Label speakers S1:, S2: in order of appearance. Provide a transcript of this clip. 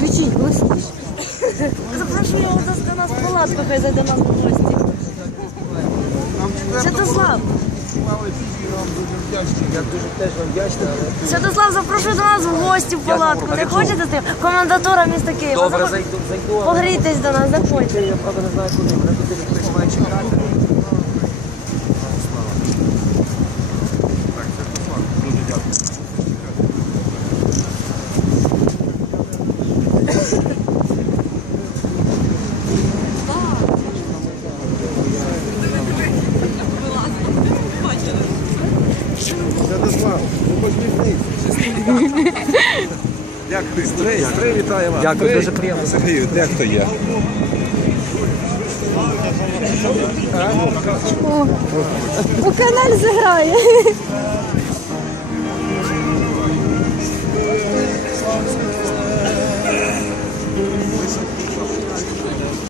S1: Кричіть, голосніше. Запрошую його до нас палатку, хай зайде нас в гості. Святослав,
S2: Я дуже теж вам вдячний, але
S1: Святослав, запрошую до нас в гості в палатку. Не хочете ти? Комендатура міста Києва.
S2: добре зайду, зайду, але
S1: Погрійтесь до нас, заходьте.
S2: я правда не знаю куди. Мене тут хтось має чекати.
S3: Святослав, посміхнися. Як ти? Стрий, Стрий вітає вас.
S2: Дякую, дуже приємно.
S3: Сергій, як то є?
S1: У канал заграє.